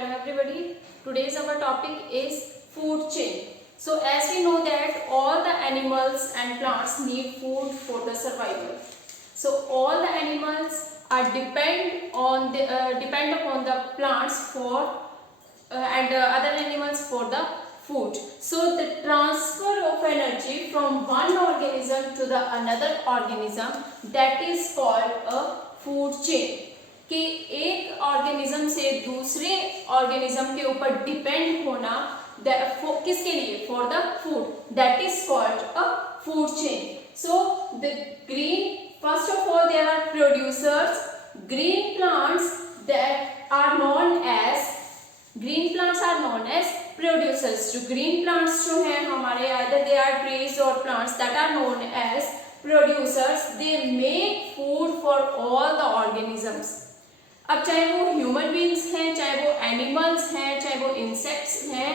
hello everybody. Today's our topic is food chain. So as we know that all the animals and plants need food for the survival. So all the animals are depend upon the plants for and other animals for the food. So the transfer of energy from one organism to the another organism, that is called a food chain. कि एक organism से दूसरे organism के ऊपर depend होना किसके लिए, for the food, that is called a food chain. So the green, first of all there are producers. Green plants that are known as producers. जो ग्रीन प्लांट्स जो हैं हमारे, आइदर दे आर ट्रीज और plants that are known as producers. They make food for all the organisms. अब चाहे वो human beings हैं, चाहे वो एनिमल्स हैं, चाहे वो इंसेक्ट्स हैं,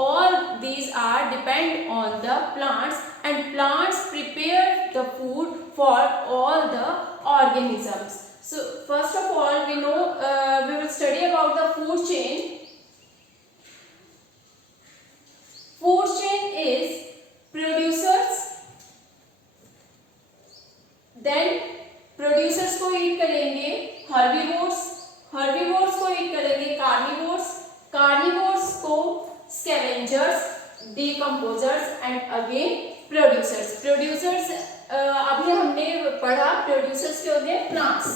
all these are depend on the plants and plants prepare the food for all the organisms. So first of all we know we will study about the food chain. Food chain is producers, then producers को eat करेंगे herbivores, herbivores को eat करेंगे carnivores, carnivores को scavengers, decomposers and again producers. Producers अभी हमने पढ़ा producers के होंगे plants.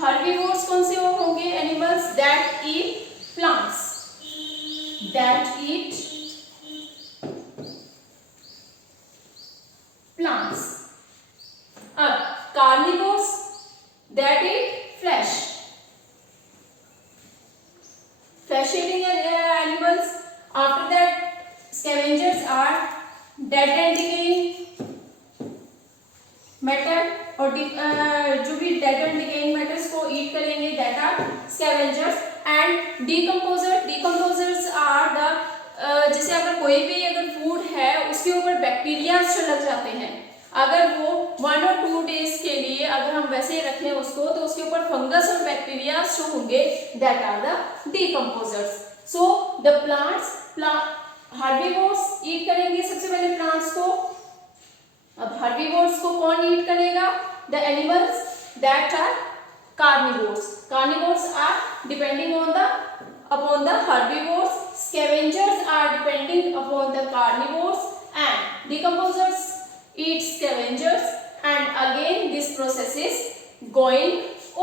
Herbivores कौन से होंगे? Animals that eat plants, that eat plants. अब carnivores that eat flesh, flesh eating animals. After that scavengers are dead and decaying matter, और जो भी dead and decaying matters को eat करेंगे, that are scavengers. And decomposers are the जैसे अगर कोई भी अगर फूड है उसके ऊपर बैक्टीरिया जो लग जाते हैं, अगर वो 1 और 2 डेज के लिए अगर हम वैसे रखें उसको, तो उसके ऊपर फंगस और बैक्टीरिया जो होंगे, that are the decomposers. So the plants, herbivores eat करेंगे सबसे पहले प्लांट्स को. अब herbivores को कौन ईट करेगा? The animals that are carnivores. Carnivores are depending upon the herbivores. Scavengers are depending upon the carnivores and decomposers eat scavengers, and again this process is going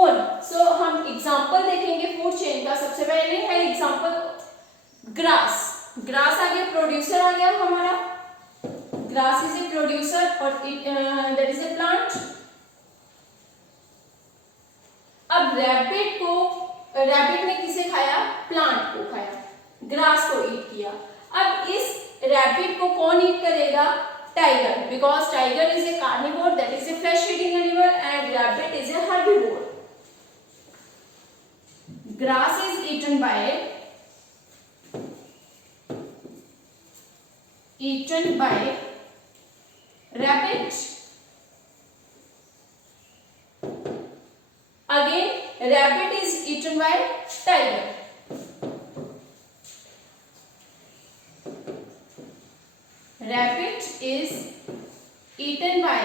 on. So हम example देखेंगे food chain का. सबसे पहले है example grass. grass आ गया, producer आ गया हमारा. grass is a producer और that is a plant. अब रैबिट ने किसे खाया? प्लांट को खाया, ग्रास को ईट किया. अब इस रैबिट को कौन ईट करेगा? Tiger, because tiger is a carnivore, that is a flesh eating animal, and rabbit is a herbivore. Grass is eaten by rabbit. Again, rabbit is eaten by tiger. Rabbit is eaten by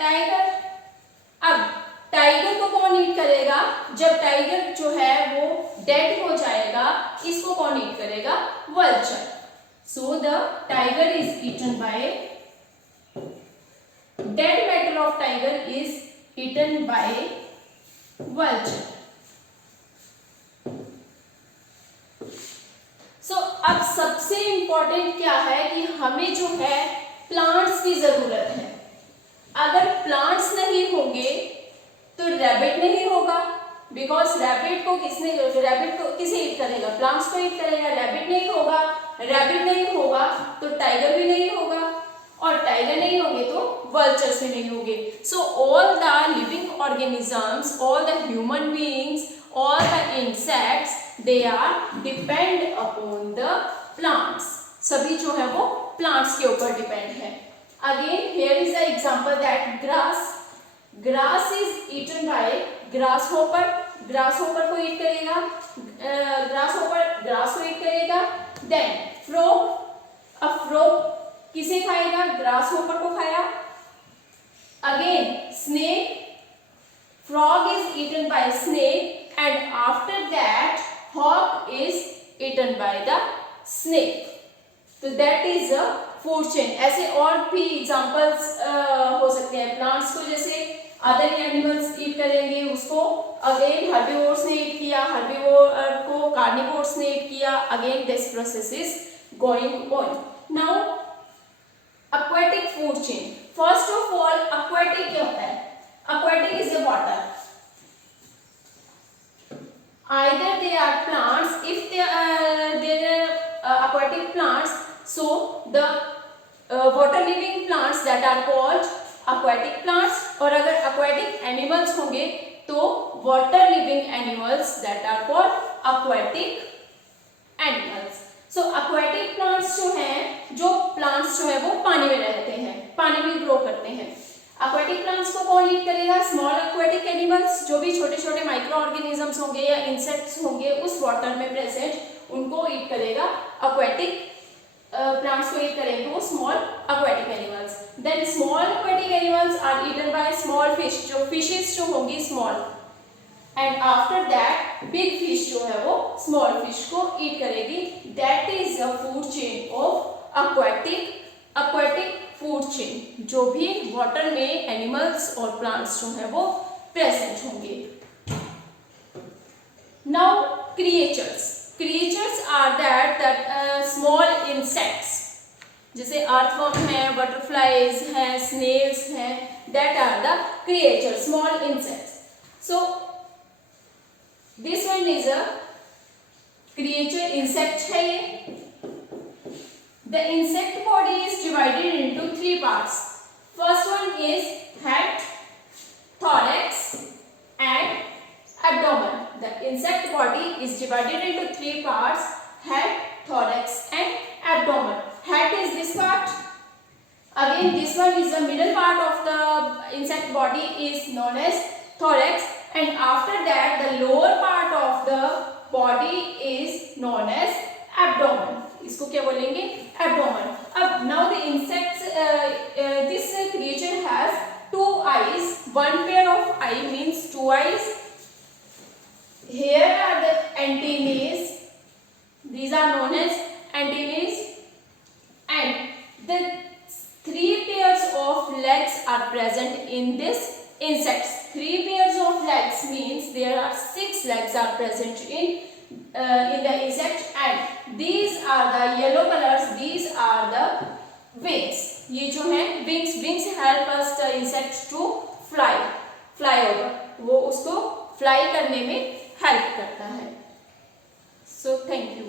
tiger. अब tiger को कौन eat करेगा? जब tiger जो है वो dead हो जाएगा, इसको कौन ईट करेगा? Vulture. So the tiger is eaten by, dead matter of tiger is eaten by vulture. So अब सबसे इंपॉर्टेंट क्या है कि हमें जो है प्लांट्स की जरूरत है. अगर प्लांट्स नहीं होंगे तो रैबिट नहीं होगा, बिकॉज रैबिट को किसे ईट करेगा? प्लांट्स को ईट करेगा. रैबिट नहीं होगा, रैबिट नहीं होगा तो टाइगर भी नहीं होगा, और टाइगर नहीं होंगे तो वल्चर्स भी नहीं होंगे. So all the living organisms, all the human beings, all the insects, they are depend upon the plants. सभी जो है वो प्लांट्स के ऊपर डिपेंड है. Again, here is the example that grass is eaten by grasshopper. grasshopper को eat करेगा, grasshopper grass को eat करेगा. Then frog, a frog किसे खाएगा? grasshopper को खाया. Again snake, frog is eaten by snake and after that hawk is eaten by the snake. तो that is a food chain. ऐसे और भी एग्जांपल्स हो सकते हैं. प्लांट्स को जैसे अदर एनिमल्स ईट करेंगे, उसको अगेन हर्बीवोर्स ने ईट किया, हर्बीवोर को कार्निवोर्स ने ईट किया. Again this process is going on. Now aquatic food chain. First of all, aquatic क्या होता है? Aquatic is a water. Either they are plants. If they are aquatic plants, so the water living plants that are called aquatic plants. और अगर aquatic animals होंगे तो water living animals that are called aquatic animals. So aquatic plants जो हैं, जो plants जो है वो पानी में रहते हैं, पानी में ग्रो करते हैं. aquatic plants को कौन ईट करेगा? स्मॉल aquatic animals, जो भी छोटे छोटे माइक्रो ऑर्गेनिजम्स होंगे या इंसेक्ट्स होंगे उस वाटर में प्रेजेंट, उनको ईट करेगा. aquatic plants को ईट करेंगे वो small aquatic animals. then small aquatic animals are eaten by small fish, जो fishes जो होंगी small. And after that big fish जो है वो स्मॉल फिश को ईट करेगी. That is a food chain of aquatic food chain. जो भी वाटर में एनिमल्स और प्लांट्स जो है वो प्रेजेंट होंगे. Now creatures are that small insects, जैसे अर्थवर्म है, बटरफ्लाइज हैं, स्नेल्स हैं. That are the creature, small insects. So this one is a creature, insect है ये. the insect body is divided into three parts. first one is head, thorax and abdomen. the insect body is divided into three parts: head, thorax and abdomen. head is this part. again this one is the middle part of the insect body is known as thorax. and after that the lower part of the body is known as abdomen. इसको क्या बोलेंगे? abdomen. अब now the insects, this creature has two eyes. one pair of eye means two eyes. Here are the antennae. These are known as antennae. And the three pairs of legs are present in this insects. Three pairs of legs means there are 6 legs are present in the insect. and these are the yellow colors. These are the wings. ये जो है wings help us the insect to fly over. वो उसको fly करने में help करता है. So thank you.